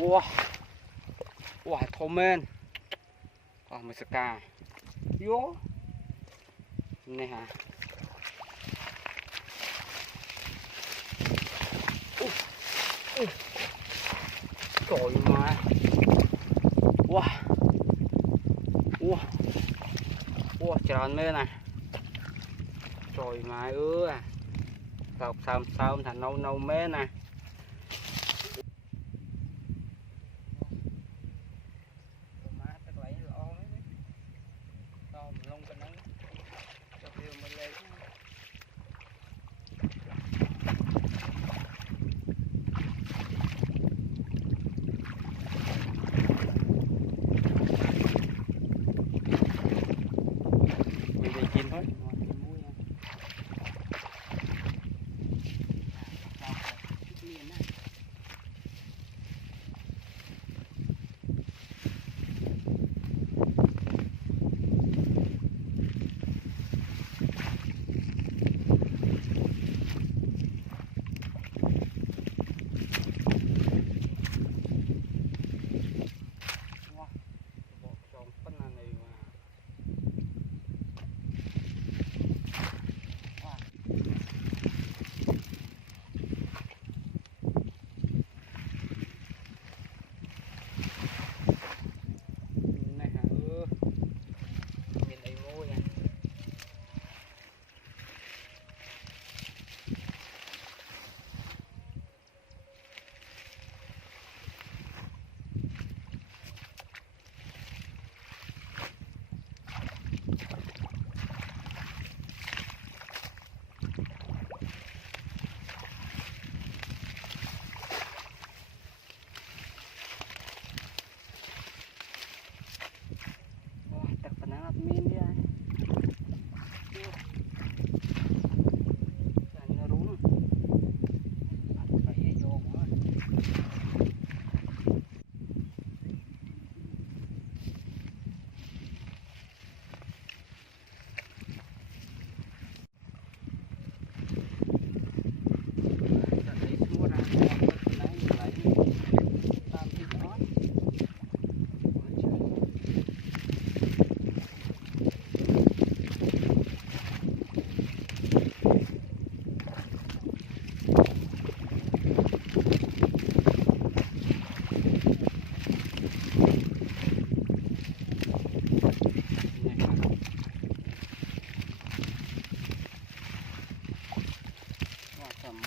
Wow, wow, thơm men. Mình sẽ cài. Vô. Này hả? Trời mà. Wow. Wow. Wow, tròn lên này. Trời mà ơi. Sao thành nâu nâu mê nè.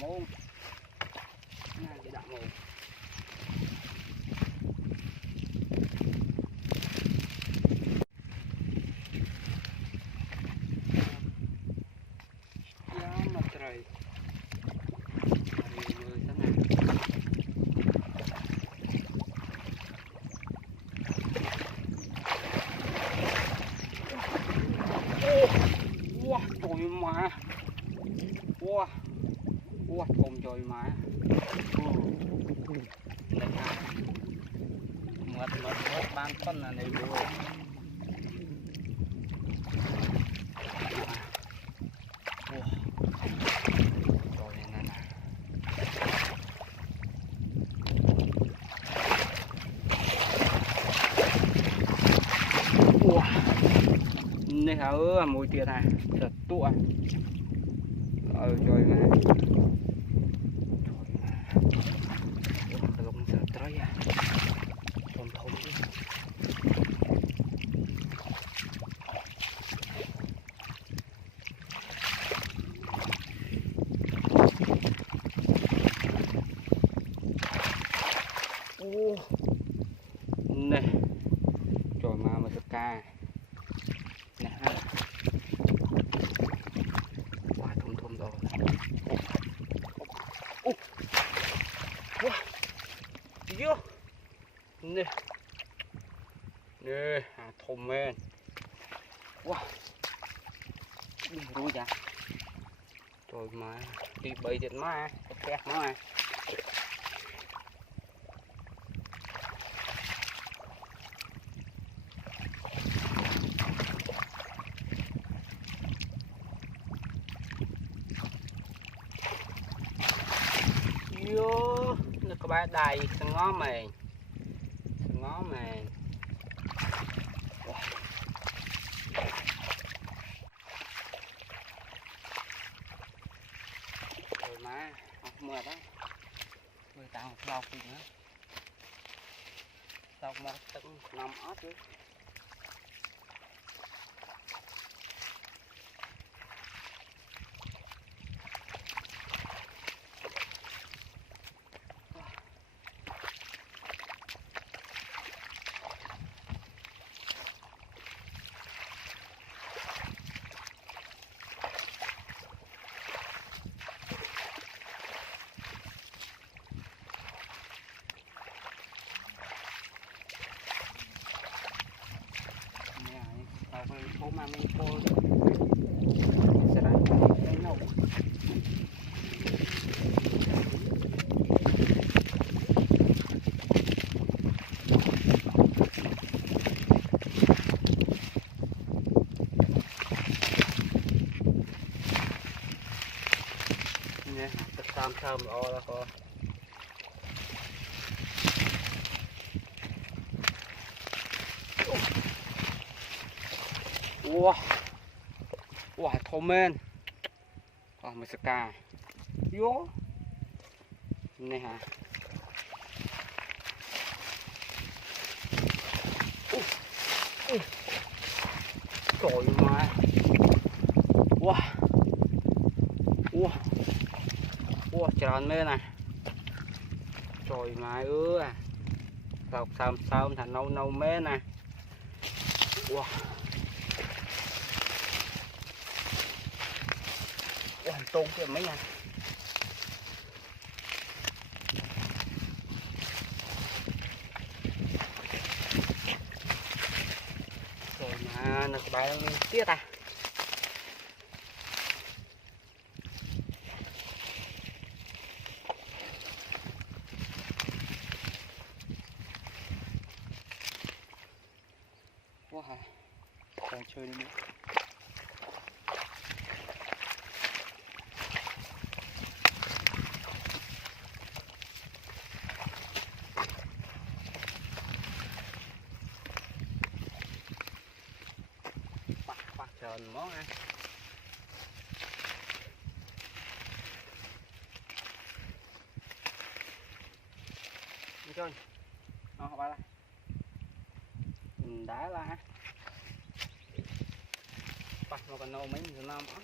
Môn này thì đặng mồm ya mà trời wow trời mà wow wow cùng trời mà này ha mệt ban phân là này rồi trời này nè này hả mùi tiệt này thật tụa trời mà belum sejahtera ya thom này trời mà ska nè ha quá thum rồi vô nè nè thùng men wow rui dạ trời mà đi bơi chết má kẹt nó vô nó có ba đầy sang ngó mày ngó mà rồi má không mệt đó người ta không lau gì nữa sau một tấn 5 ớt chứ tao phải phố mà mình cô sẽ đánh cái nấu nè tất tam thơm o là co wow wow thơm men mình sẽ cà vô này hả trời mà wow wow wow tròn lên này trời mà à sao sao thành nâu nâu mê nè wow wow tôn kia mấy nha rồi mà nó bài tiết à wow còn chơi đi nữa bắt trơn món ăn đi chơi nó ba đây đá la ha bắt nó còn nâu mấy người nam á